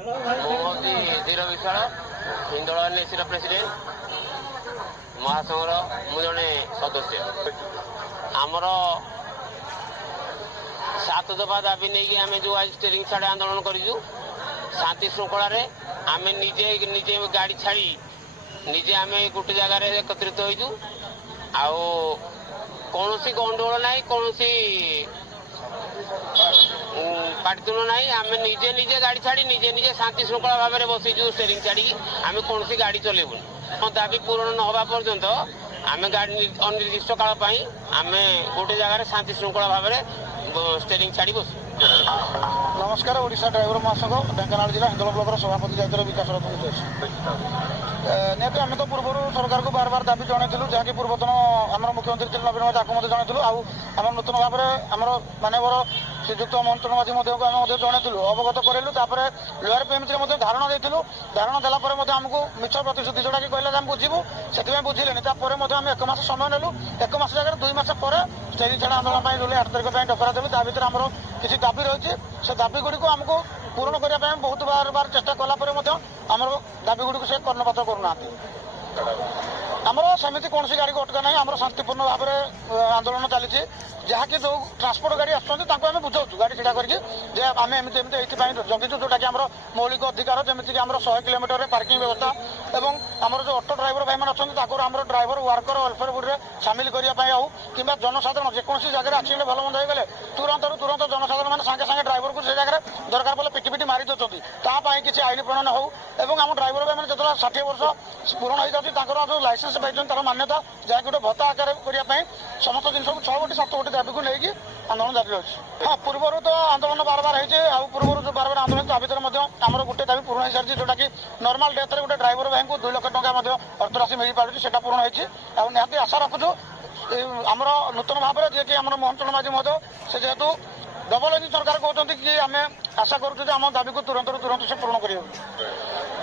मोदी धीर विशाल Hindol NAC president महासंघर मु जड़े सदस्य आमर 7 दफा दाबी नहीं आम जो आज स्टेरिंग छाड़े आंदोलन करूँ शांति श्रृंखल आम निजे निजे गाड़ी छाड़ी निजे आम गोटे जगार एकत्रित होइजु आउ कौन गंडगोल ना कौन पाटितुल ना आम निजे निजे गाड़ी छाड़ी निजे निजे शांति श्रृंखला भाव में बसीजु स्टेरिंग छाड़ी आम कौन गाड़ी चलेबुन दाबी पूरण न होगा पर्यंत आम गाड़ी अनिर्दिष्ट काल आम गोटे जगार शांति श्रृंखला भाव में स्टेरिंग छाड़ी बस। नमस्कार ओडिशा ड्राइवर महासंघ ढेंकानाल जिला हिंदोल ब्लॉक सभापति दायित्व विकास रतन निहत आम तो पूर्व सरकार को बार बार दाबी जनइलु जहाँकि पूर्वतन आम मुख्यमंत्री नवीन माझी जनइलु आम नूतन भाव में आम मानवर श्रीजुक्त मोहन माझी को आम जनइलु अवगत करेलु लोअर पीएमसी धारणा देलु धारणा देलापर आमको मिछ प्रतिश्रुति जोटा कि कहले आम बुझू से बुझिले आम 1 मास समय नेलु 1 मास जगह 2 मास पर स्टेरिंग छाड़ा आंदोलन जुलाई 8 तारिख डकरा देलु ता भर आम किसी दाबी रही से दाबी गुड़ी आमको पूरण करने बहुत बार बार चेष्टा कलापर आम दाबी गुड़ी से कर्णपात करूना आमर सेमती कौन गाड़ी को अटका ना आम शांतिपूर्ण भाव में आंदोलन चली जहाँकि जो ट्रांसपोर्ट गाड़ी आम बुझाऊ गाड़ी छड़ा करके आम एमती जगिचु जोटा कि मौलिक अधिकार जमीक आम 100 किलोमीटर पार्किंग व्यवस्था और आमर जो ऑटो ड्राइवर भाई मैंने अच्छा आम ड्राइवर वर्कर वेलफेयर बोर्ड में सामिल करने आउ कि जनसाधारण जेकोसी जगह एक्सीडेंट भल मंद होगले तुरंत जनसाधारण मैंने सागे सागे ड्राइवर को जगह दरकार पड़े पिटी पिटी मारी दौरान तापाई किसी आईन प्रणयन हो आम ड्राइवर भाई मैंने जो 60 वर्ष पूरण हो जाती जो लाइसेंस पाई तार मान्यता जहाँकि गोटे भत्ता आकार करने समस्त जिन 6 गोटी 7 गोटी दाबी को लेकिन आंदोलन जारी रही हाँ पूर्वर तो आंदोलन बार बार होती पूर्व जो बार बार आंदोलन ता भर आम गोटे दाबी पूरण हो सारी जोटा कि नॉर्मल डेथ रे गोटे ड्राइवर भाई को 2 लाख टका अर्थराशि मिल पार्टी से पूरण हो निहाती आशा रखुचु आम नूतन भाव में जी आम मोहन माझी महोदय से जेहेतु डबल इंजिन सरकार कहते कि आम आशा करुँ आम दाबी को तुरंत से पूरण कर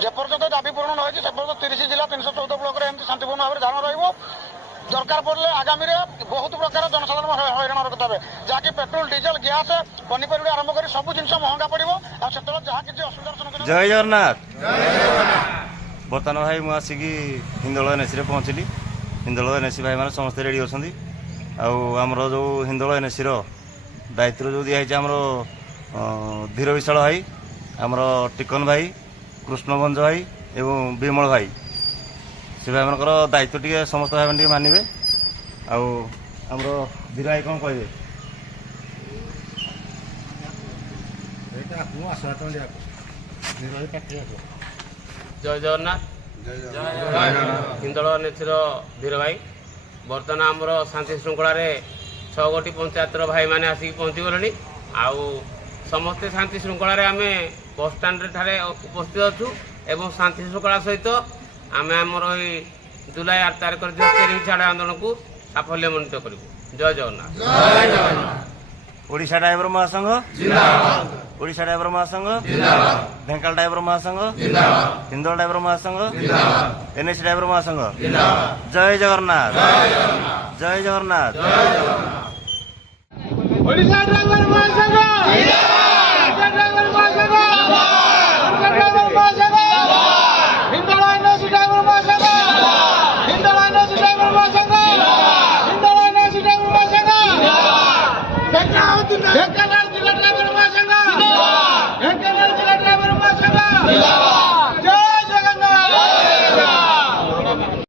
जेपर्यंत दाबी पूरण न हो पर्यटन 30 जिला 314 ब्लॉक एमती शांतिपूर्ण भाव में धारण रहा दरकार पड़े आगामी बहुत प्रकार जनसाधारण हईराण रखता है जहाँकि पेट्रोल डीजेल गैस पनीपरिया आरंभ कर सब जिन महंगा पड़ो जहाँ किसी असुविधा जय जगन्नाथ बर्तमान भाई मुझे आसिक हिंदोल एनएसी पहुँचली हिंदोल एनएसी भाई मैंने समस्त रेडी अच्छा आमर जो हिंदोल एनएसी दायित्व जो दिखाई आमर धीर विशाल भाई आमर टिकन भाई कृष्णभंज भाई एवं विमल भाई से भाई मनकर दायित्व टी समस्त भाई मैंने मानवे आमर धीर भाई कौन कहे जय जगन्नाथ हिंदोल एनएसी धीर भाई बर्तमान आमर शांति श्रृंखल 6 गोटी पंचायतर भाई मैंने आसिक पहुँची गले आउ समस्ते शांति श्रृंखल आम बस स्टाण्ड उपस्थित अच्छु एवं शांति श्रृंखला सहित आम आमर जुलाई 8 तारिख स्टेरिंग छाड़ आंदोलन को साफल्यमंडित करूँ। जय जगन्नाथ। ओडिशा ड्राइवर महासंघ ओडिशा ड्राइवर महासंघ ढेंकानाल ड्राइवर महासंघ हिंदोल ड्राइवर महासंघ एनएसी ड्राइवर महासंघ जय जगन्नाथ जय जगन्नाथ ओडिशा ड्राइवर महासंघ